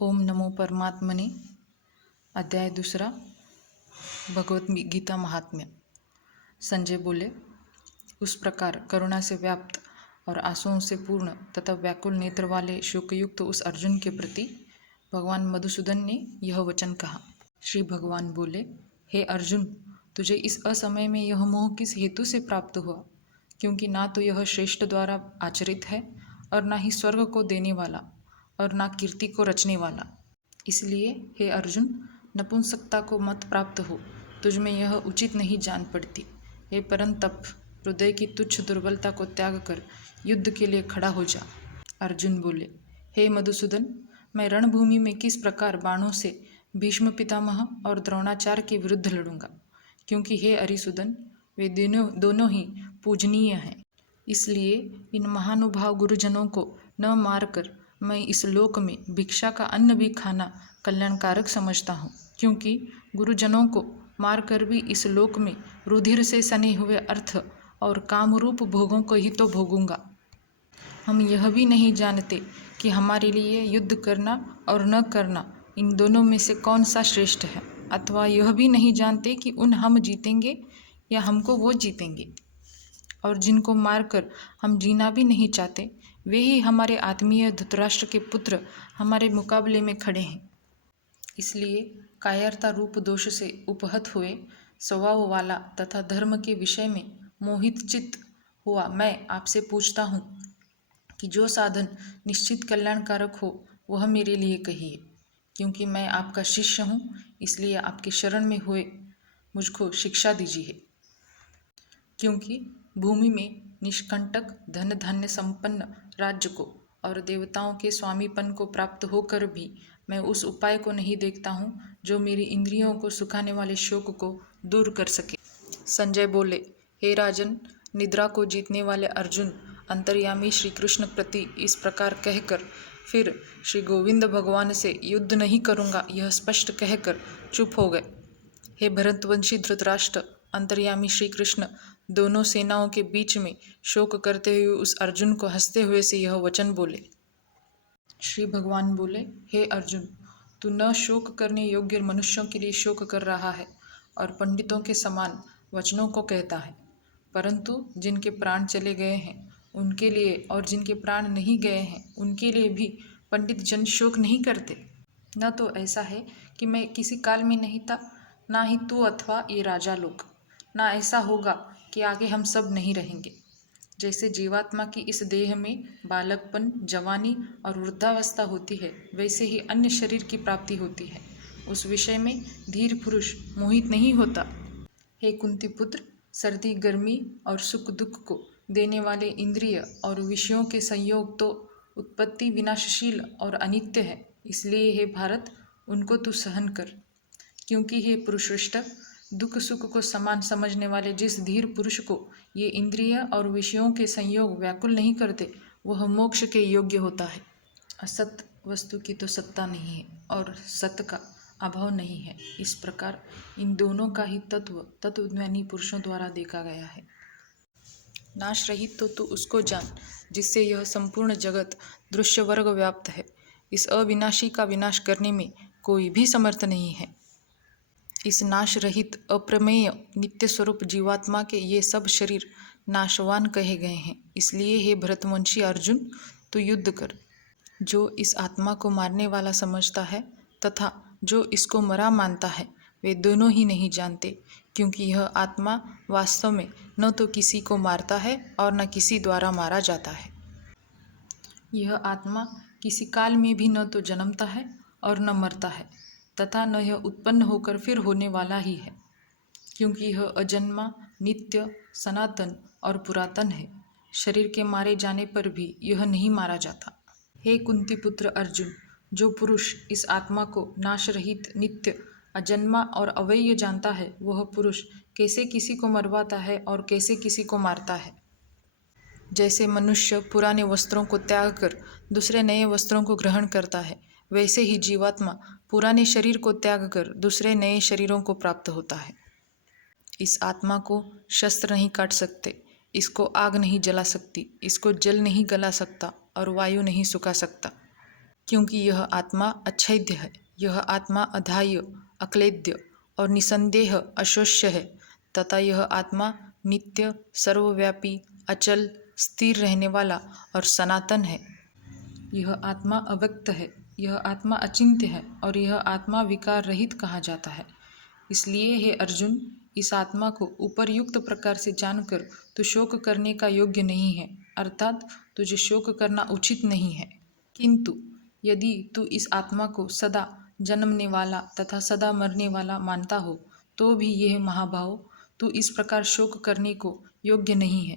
ओम नमो परमात्मने। अध्याय दूसरा, भगवत गीता महात्म्य। संजय बोले, उस प्रकार करुणा से व्याप्त और आंसुओं से पूर्ण तथा व्याकुल नेत्र वाले शोकयुक्त उस अर्जुन के प्रति भगवान मधुसूदन ने यह वचन कहा। श्री भगवान बोले, हे अर्जुन, तुझे इस असमय में यह मोह किस हेतु से प्राप्त हुआ? क्योंकि ना तो यह श्रेष्ठ द्वारा आचरित है और ना ही स्वर्ग को देने वाला और ना कीर्ति को रचने वाला। इसलिए हे अर्जुन, नपुंसकता को मत प्राप्त हो, तुझ में यह उचित नहीं जान पड़ती। हे परंतप, हृदय की तुच्छ दुर्बलता को त्याग कर युद्ध के लिए खड़ा हो जा। अर्जुन बोले, हे मधुसूदन, मैं रणभूमि में किस प्रकार बाणों से भीष्म पितामह और द्रोणाचार्य के विरुद्ध लड़ूंगा, क्योंकि हे अरिसूदन, वे दोनों ही पूजनीय हैं। इसलिए इन महानुभाव गुरुजनों को न मारकर मैं इस लोक में भिक्षा का अन्न भी खाना कल्याणकारक समझता हूँ, क्योंकि गुरुजनों को मारकर भी इस लोक में रुधिर से सने हुए अर्थ और कामरूप भोगों को ही तो भोगूंगा। हम यह भी नहीं जानते कि हमारे लिए युद्ध करना और न करना, इन दोनों में से कौन सा श्रेष्ठ है, अथवा यह भी नहीं जानते कि हम जीतेंगे या हमको वो जीतेंगे। और जिनको मारकर हम जीना भी नहीं चाहते, वे ही हमारे आत्मीय धृतराष्ट्र के पुत्र हमारे मुकाबले में खड़े हैं। इसलिए कायरता रूप दोष से उपहत हुए स्वभाव वाला तथा धर्म के विषय में मोहित चित्त हुआ मैं आपसे पूछता हूँ कि जो साधन निश्चित कल्याणकारक हो वह मेरे लिए कहिए। क्योंकि मैं आपका शिष्य हूँ, इसलिए आपके शरण में हुए मुझको शिक्षा दीजिए। क्योंकि भूमि में निष्कंटक धन धान्य संपन्न राज्य को और देवताओं के स्वामीपन को प्राप्त होकर भी मैं उस उपाय को नहीं देखता हूँ जो मेरी इंद्रियों को सुखाने वाले शोक को दूर कर सके। संजय बोले, हे राजन, निद्रा को जीतने वाले अर्जुन अंतर्यामी श्री कृष्ण प्रति इस प्रकार कहकर फिर श्री गोविंद भगवान से युद्ध नहीं करूँगा यह स्पष्ट कहकर चुप हो गए। हे भरतवंशी धृतराष्ट्र, अंतर्यामी श्री कृष्ण दोनों सेनाओं के बीच में शोक करते हुए उस अर्जुन को हंसते हुए से यह वचन बोले। श्री भगवान बोले, हे अर्जुन, तू न शोक करने योग्य मनुष्यों के लिए शोक कर रहा है और पंडितों के समान वचनों को कहता है, परंतु जिनके प्राण चले गए हैं उनके लिए और जिनके प्राण नहीं गए हैं उनके लिए भी पंडित जन शोक नहीं करते। न तो ऐसा है कि मैं किसी काल में नहीं था, ना ही तू अथवा ये राजा लोग, ना ऐसा होगा कि आगे हम सब नहीं रहेंगे। जैसे जीवात्मा की इस देह में बालकपन, जवानी और वृद्धावस्था होती है, वैसे ही अन्य शरीर की प्राप्ति होती है। उस विषय में धीर पुरुष मोहित नहीं होता। हे कुंती पुत्र, सर्दी गर्मी और सुख दुख को देने वाले इंद्रिय और विषयों के संयोग तो उत्पत्ति विनाशशील और अनित्य है। इसलिए हे भारत, उनको तू सहन कर। क्योंकि हे पुरुषश्रेष्ठ, दुख सुख को समान समझने वाले जिस धीर पुरुष को ये इंद्रिय और विषयों के संयोग व्याकुल नहीं करते, वह मोक्ष के योग्य होता है। असत वस्तु की तो सत्ता नहीं है और सत का अभाव नहीं है। इस प्रकार इन दोनों का ही तत्व तत्वज्ञानी पुरुषों द्वारा देखा गया है। नाश रहित तो तू उसको जान जिससे यह संपूर्ण जगत दृश्य वर्ग व्याप्त है। इस अविनाशी का विनाश करने में कोई भी समर्थ नहीं है। इस नाश रहित अप्रमेय नित्य स्वरूप जीवात्मा के ये सब शरीर नाशवान कहे गए हैं। इसलिए हे भरतवंशी अर्जुन, तू युद्ध कर। जो इस आत्मा को मारने वाला समझता है तथा जो इसको मरा मानता है, वे दोनों ही नहीं जानते, क्योंकि यह आत्मा वास्तव में न तो किसी को मारता है और न किसी द्वारा मारा जाता है। यह आत्मा किसी काल में भी न तो जन्मता है और न मरता है, तथा न यह उत्पन्न होकर फिर होने वाला ही है, क्योंकि यह अजन्मा, नित्य, सनातन और पुरातन है। शरीर के मारे जाने पर भी यह नहीं मारा जाता। हे कुंती पुत्र अर्जुन, जो पुरुष इस आत्मा को नाश रहित, नित्य, अजन्मा और अव्यय जानता है, वह पुरुष कैसे किसी को मरवाता है और कैसे किसी को मारता है। जैसे मनुष्य पुराने वस्त्रों को त्याग कर दूसरे नए वस्त्रों को ग्रहण करता है, वैसे ही जीवात्मा पुराने शरीर को त्याग कर दूसरे नए शरीरों को प्राप्त होता है। इस आत्मा को शस्त्र नहीं काट सकते, इसको आग नहीं जला सकती, इसको जल नहीं गला सकता और वायु नहीं सुखा सकता, क्योंकि यह आत्मा अच्छेद्य है, यह आत्मा अधाह्य, अक्लेद्य और निसंदेह अशोष्य है तथा यह आत्मा नित्य, सर्वव्यापी, अचल, स्थिर रहने वाला और सनातन है। यह आत्मा अव्यक्त है, यह आत्मा अचिंत्य है और यह आत्मा विकार रहित कहा जाता है। इसलिए हे अर्जुन, इस आत्मा को उपर्युक्त प्रकार से जानकर तू शोक करने का योग्य नहीं है, अर्थात तुझे शोक करना उचित नहीं है। किंतु यदि तू इस आत्मा को सदा जन्मने वाला तथा सदा मरने वाला मानता हो तो भी यह महाभाव तू इस प्रकार शोक करने को योग्य नहीं है,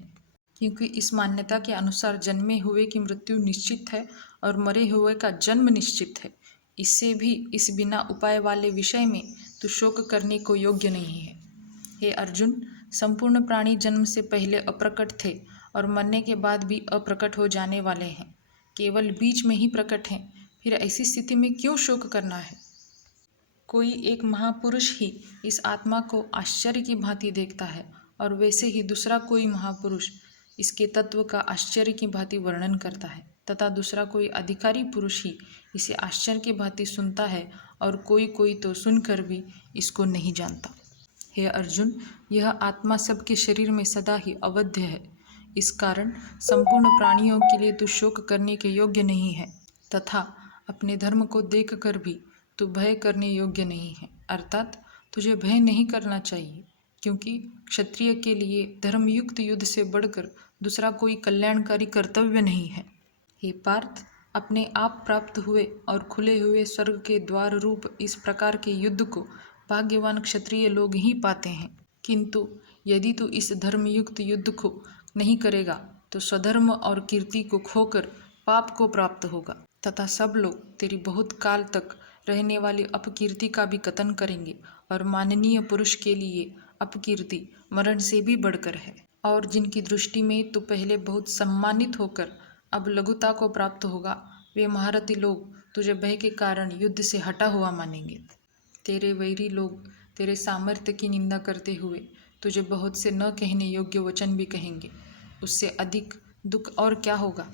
क्योंकि इस मान्यता के अनुसार जन्मे हुए की मृत्यु निश्चित है और मरे हुए का जन्म निश्चित है। इससे भी इस बिना उपाय वाले विषय में तू शोक करने को योग्य नहीं है। हे अर्जुन, संपूर्ण प्राणी जन्म से पहले अप्रकट थे और मरने के बाद भी अप्रकट हो जाने वाले हैं, केवल बीच में ही प्रकट हैं। फिर ऐसी स्थिति में क्यों शोक करना है? कोई एक महापुरुष ही इस आत्मा को आश्चर्य की भांति देखता है और वैसे ही दूसरा कोई महापुरुष इसके तत्व का आश्चर्य की भांति वर्णन करता है तथा दूसरा कोई अधिकारी पुरुष ही इसे आश्चर्य की भांति सुनता है और कोई कोई तो सुनकर भी इसको नहीं जानता। हे अर्जुन, यह आत्मा सबके शरीर में सदा ही अवध्य है। इस कारण संपूर्ण प्राणियों के लिए तू शोक करने के योग्य नहीं है तथा अपने धर्म को देखकर भी तू भय करने योग्य नहीं है, अर्थात तुझे भय नहीं करना चाहिए, क्योंकि क्षत्रिय के लिए धर्मयुक्त युद्ध से बढ़कर दूसरा कोई कल्याणकारी कर्तव्य नहीं है। हे पार्थ, अपने आप प्राप्त हुए और खुले हुए स्वर्ग के द्वार रूप इस प्रकार के युद्ध को भाग्यवान क्षत्रिय लोग ही पाते हैं। किंतु यदि तू इस धर्मयुक्त युद्ध को नहीं करेगा तो स्वधर्म और कीर्ति को खोकर पाप को प्राप्त होगा तथा सब लोग तेरी बहुत काल तक रहने वाली अपकीर्ति का भी कथन करेंगे और माननीय पुरुष के लिए अपकीर्ति मरण से भी बढ़कर है। और जिनकी दृष्टि में तू पहले बहुत सम्मानित होकर अब लघुता को प्राप्त होगा, वे महारथी लोग तुझे भय के कारण युद्ध से हटा हुआ मानेंगे। तेरे वैरी लोग तेरे सामर्थ्य की निंदा करते हुए तुझे बहुत से न कहने योग्य वचन भी कहेंगे। उससे अधिक दुख और क्या होगा?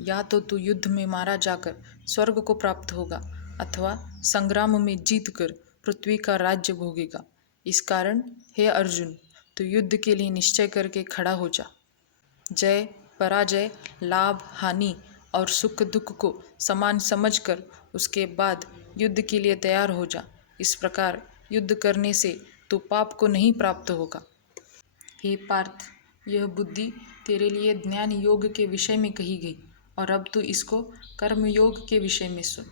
या तो तू युद्ध में मारा जाकर स्वर्ग को प्राप्त होगा अथवा संग्राम में जीतकर पृथ्वी का राज्य भोगेगा। इस कारण हे अर्जुन, तू युद्ध के लिए निश्चय करके खड़ा हो जा। जय पराजय, लाभ हानि और सुख दुख को समान समझकर उसके बाद युद्ध के लिए तैयार हो जा। इस प्रकार युद्ध करने से तू पाप को नहीं प्राप्त होगा। हे पार्थ, यह बुद्धि तेरे लिए ज्ञान योग के विषय में कही गई और अब तू इसको कर्म योग के विषय में सुन।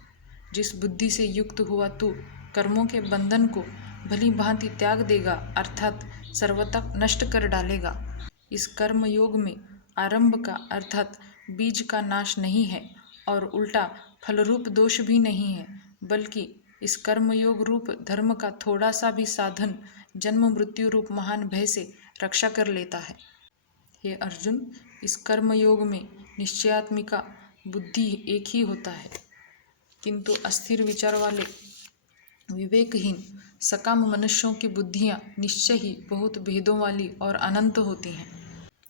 जिस बुद्धि से युक्त हुआ तू कर्मों के बंधन को भली भांति त्याग देगा, अर्थात सर्वतः नष्ट कर डालेगा। इस कर्म योग में आरंभ का अर्थात बीज का नाश नहीं है और उल्टा फलरूप दोष भी नहीं है, बल्कि इस कर्मयोग रूप धर्म का थोड़ा सा भी साधन जन्म मृत्यु रूप महान भय से रक्षा कर लेता है। हे अर्जुन, इस कर्मयोग में निश्चयात्मिका बुद्धि एक ही होता है, किंतु अस्थिर विचार वाले विवेकहीन सकाम मनुष्यों की बुद्धियाँ निश्चय ही बहुत भेदों वाली और अनंत होती हैं।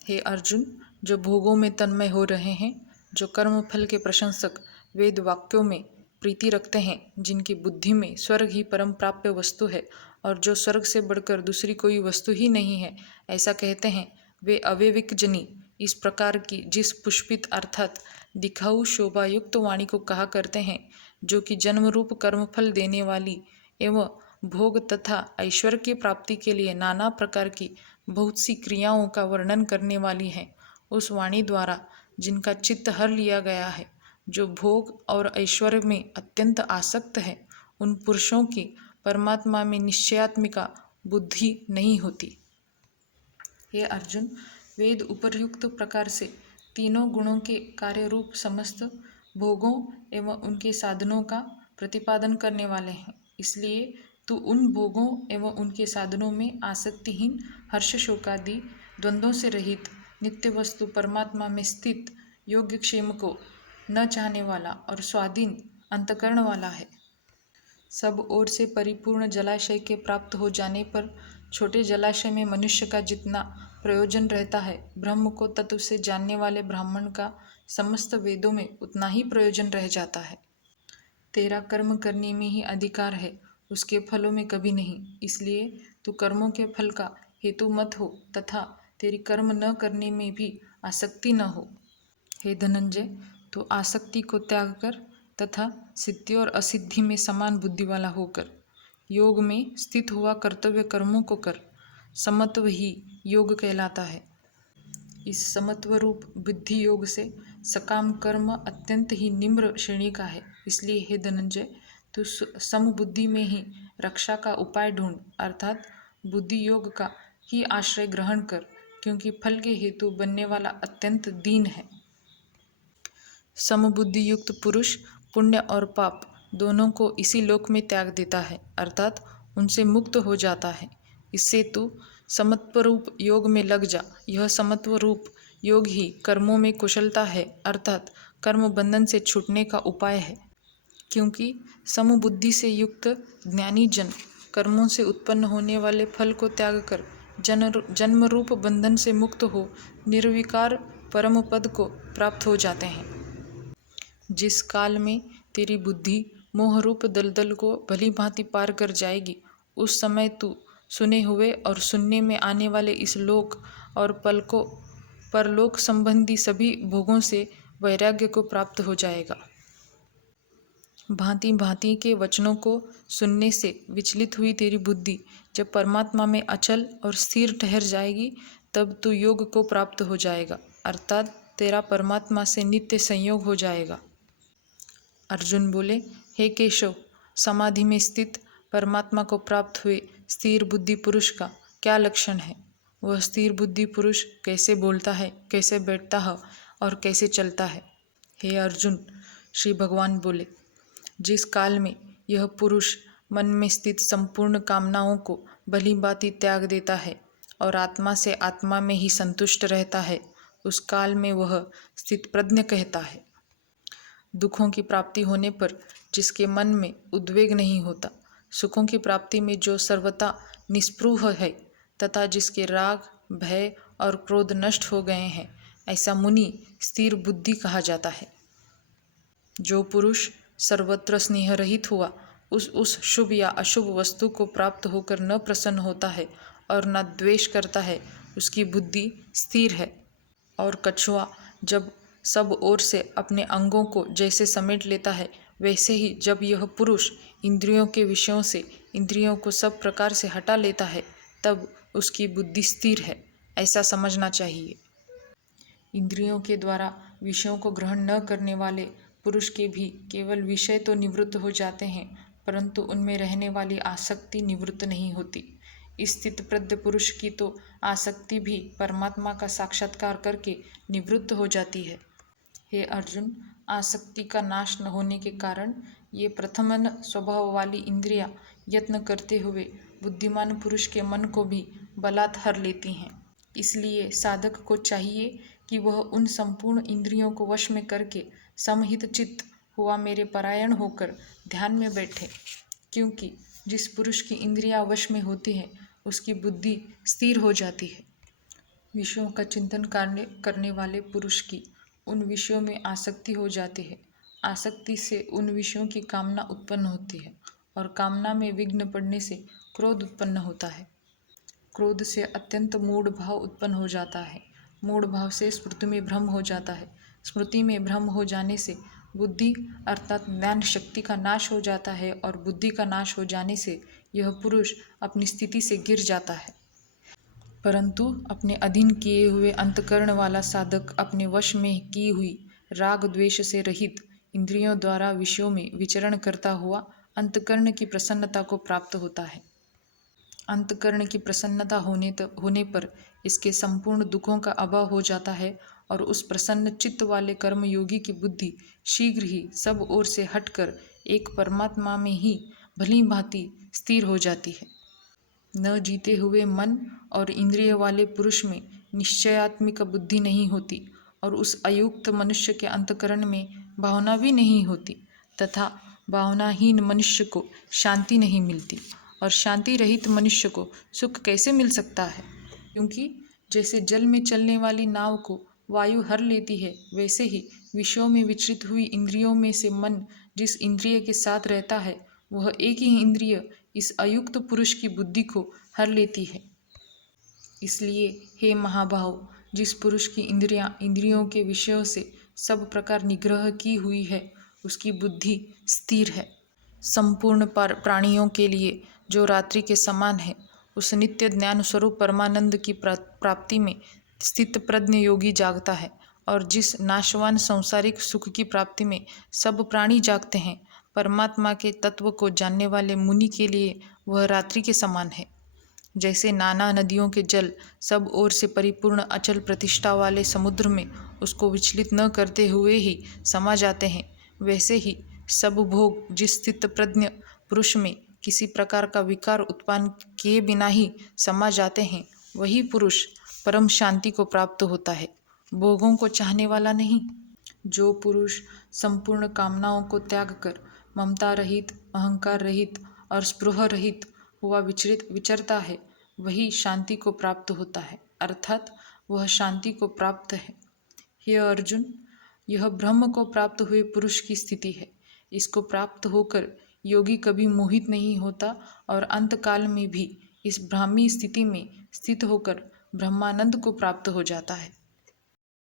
हे अर्जुन, जो भोगों में तन्मय हो रहे हैं, जो कर्मफल के प्रशंसक वेद वाक्यों में प्रीति रखते हैं, जिनकी बुद्धि में स्वर्ग ही परम प्राप्य वस्तु है और जो स्वर्ग से बढ़कर दूसरी कोई वस्तु ही नहीं है, ऐसा कहते हैं, वे अविवेक जनी इस प्रकार की जिस पुष्पित अर्थात दिखाऊ शोभायुक्त वाणी को कहा करते हैं, जो कि जन्म रूप कर्मफल देने वाली एवं भोग तथा ऐश्वर्य की प्राप्ति के लिए नाना प्रकार की बहुत सी क्रियाओं का वर्णन करने वाली है, उस वाणी द्वारा जिनका चित्त हर लिया गया है, जो भोग और ऐश्वर्य में अत्यंत आसक्त है, उन पुरुषों की परमात्मा में निश्चयात्मिका बुद्धि नहीं होती। हे अर्जुन, वेद उपर्युक्त प्रकार से तीनों गुणों के कार्य रूप समस्त भोगों एवं उनके साधनों का प्रतिपादन करने वाले हैं। इसलिए तू उन भोगों एवं उनके साधनों में आसक्तिहीन, हर्ष शोकादि द्वंद्वों से रहित नित्य वस्तु परमात्मा में स्थित योग्य क्षेम को न चाहने वाला और स्वाधीन अंतकरण वाला है। सब ओर से परिपूर्ण जलाशय के प्राप्त हो जाने पर छोटे जलाशय में मनुष्य का जितना प्रयोजन रहता है, ब्रह्म को तत्व से जानने वाले ब्राह्मण का समस्त वेदों में उतना ही प्रयोजन रह जाता है। तेरा कर्म करने में ही अधिकार है, उसके फलों में कभी नहीं। इसलिए तू कर्मों के फल का हेतु मत हो तथा तेरी कर्म न करने में भी आसक्ति न हो। हे धनंजय, तू आसक्ति को त्याग कर तथा सिद्धि और असिद्धि में समान बुद्धि वाला होकर योग में स्थित हुआ कर्तव्य कर्मों को कर। समत्व ही योग कहलाता है। इस समत्व रूप बुद्धि योग से सकाम कर्म अत्यंत ही निम्र श्रेणी का है। इसलिए हे धनंजय, तू समबुद्धि में ही रक्षा का उपाय ढूंढ, अर्थात बुद्धि योग का ही आश्रय ग्रहण कर, क्योंकि फल के हेतु बनने वाला अत्यंत दीन है। समबुद्धि युक्त पुरुष पुण्य और पाप दोनों को इसी लोक में त्याग देता है, अर्थात उनसे मुक्त हो जाता है। इससे तू समत्व रूप योग में लग जा। यह समत्व रूप योग ही कर्मों में कुशलता है, अर्थात कर्म बंधन से छूटने का उपाय है। क्योंकि समबुद्धि से युक्त ज्ञानी जन कर्मों से उत्पन्न होने वाले फल को त्याग कर जन्म रूप बंधन से मुक्त हो निर्विकार परम पद को प्राप्त हो जाते हैं। जिस काल में तेरी बुद्धि मोह रूप दलदल को भली भांति पार कर जाएगी, उस समय तू सुने हुए और सुनने में आने वाले इस लोक और पलकों परलोक संबंधी सभी भोगों से वैराग्य को प्राप्त हो जाएगा। भांति भांति के वचनों को सुनने से विचलित हुई तेरी बुद्धि जब परमात्मा में अचल और स्थिर ठहर जाएगी, तब तू योग को प्राप्त हो जाएगा, अर्थात तेरा परमात्मा से नित्य संयोग हो जाएगा। अर्जुन बोले, हे केशव, समाधि में स्थित परमात्मा को प्राप्त हुए स्थिर बुद्धि पुरुष का क्या लक्षण है? वह स्थिर बुद्धि पुरुष कैसे बोलता है, कैसे बैठता है और कैसे चलता है? हे अर्जुन, श्री भगवान बोले, जिस काल में यह पुरुष मन में स्थित संपूर्ण कामनाओं को भली भांति त्याग देता है और आत्मा से आत्मा में ही संतुष्ट रहता है, उस काल में वह स्थित प्रज्ञ कहता है। दुखों की प्राप्ति होने पर जिसके मन में उद्वेग नहीं होता, सुखों की प्राप्ति में जो सर्वथा निस्पृह है तथा जिसके राग, भय और क्रोध नष्ट हो गए हैं, ऐसा मुनि स्थिर बुद्धि कहा जाता है। जो पुरुष सर्वत्र स्नेह रहित हुआ उस शुभ या अशुभ वस्तु को प्राप्त होकर न प्रसन्न होता है और न द्वेष करता है, उसकी बुद्धि स्थिर है। और कछुआ जब सब ओर से अपने अंगों को जैसे समेट लेता है, वैसे ही जब यह पुरुष इंद्रियों के विषयों से इंद्रियों को सब प्रकार से हटा लेता है, तब उसकी बुद्धि स्थिर है, ऐसा समझना चाहिए। इंद्रियों के द्वारा विषयों को ग्रहण न करने वाले पुरुष के भी केवल विषय तो निवृत्त हो जाते हैं, परंतु उनमें रहने वाली आसक्ति निवृत्त नहीं होती। स्थित प्रज्ञ पुरुष की तो आसक्ति भी परमात्मा का साक्षात्कार करके निवृत्त हो जाती है। हे अर्जुन, आसक्ति का नाश न होने के कारण ये प्रथमन स्वभाव वाली इंद्रियां यत्न करते हुए बुद्धिमान पुरुष के मन को भी बलात् हर लेती हैं। इसलिए साधक को चाहिए कि वह उन संपूर्ण इंद्रियों को वश में करके समहित चित्त हुआ मेरे परायण होकर ध्यान में बैठे, क्योंकि जिस पुरुष की इंद्रियां वश में होती हैं, उसकी बुद्धि स्थिर हो जाती है। विषयों का चिंतन करने वाले पुरुष की उन विषयों में आसक्ति हो जाती है। आसक्ति से उन विषयों की कामना उत्पन्न होती है और कामना में विघ्न पड़ने से क्रोध उत्पन्न होता है। क्रोध से अत्यंत मूढ़ भाव उत्पन्न हो जाता है। मूढ़ भाव से स्मृति में भ्रम हो जाता है। स्मृति में भ्रम हो जाने से बुद्धि अर्थात ज्ञान शक्ति का नाश हो जाता है और बुद्धि का नाश हो जाने से यह पुरुष अपनी स्थिति से गिर जाता है। परंतु अपने अधीन किए हुए अंतकरण वाला साधक अपने वश में की हुई राग द्वेष से रहित इंद्रियों द्वारा विषयों में विचरण करता हुआ अंतकरण की प्रसन्नता को प्राप्त होता है। अंतकरण की प्रसन्नता होने पर इसके संपूर्ण दुखों का अभाव हो जाता है और उस प्रसन्न चित्त वाले कर्मयोगी की बुद्धि शीघ्र ही सब ओर से हटकर एक परमात्मा में ही भली भांति स्थिर हो जाती है। न जीते हुए मन और इंद्रिय वाले पुरुष में निश्चयात्मिक बुद्धि नहीं होती और उस अयुक्त मनुष्य के अंतकरण में भावना भी नहीं होती तथा भावनाहीन मनुष्य को शांति नहीं मिलती। और शांति रहित मनुष्य को सुख कैसे मिल सकता है? क्योंकि जैसे जल में चलने वाली नाव को वायु हर लेती है, वैसे ही विषयों में विचलित हुई इंद्रियों में से मन जिस इंद्रिय के साथ रहता है वह एक ही इंद्रिय इस अयुक्त पुरुष की बुद्धि को हर लेती है। इसलिए हे महाबाहो, जिस पुरुष की इंद्रियों के विषयों से सब प्रकार निग्रह की हुई है उसकी बुद्धि स्थिर है। संपूर्ण प्राणियों के लिए जो रात्रि के समान है, उस नित्य ज्ञान स्वरूप परमानंद की प्राप्ति में स्थित प्रज्ञ योगी जागता है। और जिस नाशवान सांसारिक सुख की प्राप्ति में सब प्राणी जागते हैं, परमात्मा के तत्व को जानने वाले मुनि के लिए वह रात्रि के समान है। जैसे नाना नदियों के जल सब ओर से परिपूर्ण अचल प्रतिष्ठा वाले समुद्र में उसको विचलित न करते हुए ही समा जाते हैं, वैसे ही सब भोग जिस स्थित प्रज्ञ पुरुष में किसी प्रकार का विकार उत्पन्न किए बिना ही समा जाते हैं, वही पुरुष परम शांति को प्राप्त होता है, भोगों को चाहने वाला नहीं। जो पुरुष संपूर्ण कामनाओं को त्याग कर ममता रहित, अहंकार रहित और स्पृह रहित हुआ विचरता है, वही शांति को प्राप्त होता है, अर्थात वह शांति को प्राप्त है। हे अर्जुन, यह ब्रह्म को प्राप्त हुए पुरुष की स्थिति है। इसको प्राप्त होकर योगी कभी मोहित नहीं होता और अंतकाल में भी इस ब्राह्मी स्थिति में स्थित होकर ब्रह्मानंद को प्राप्त हो जाता है।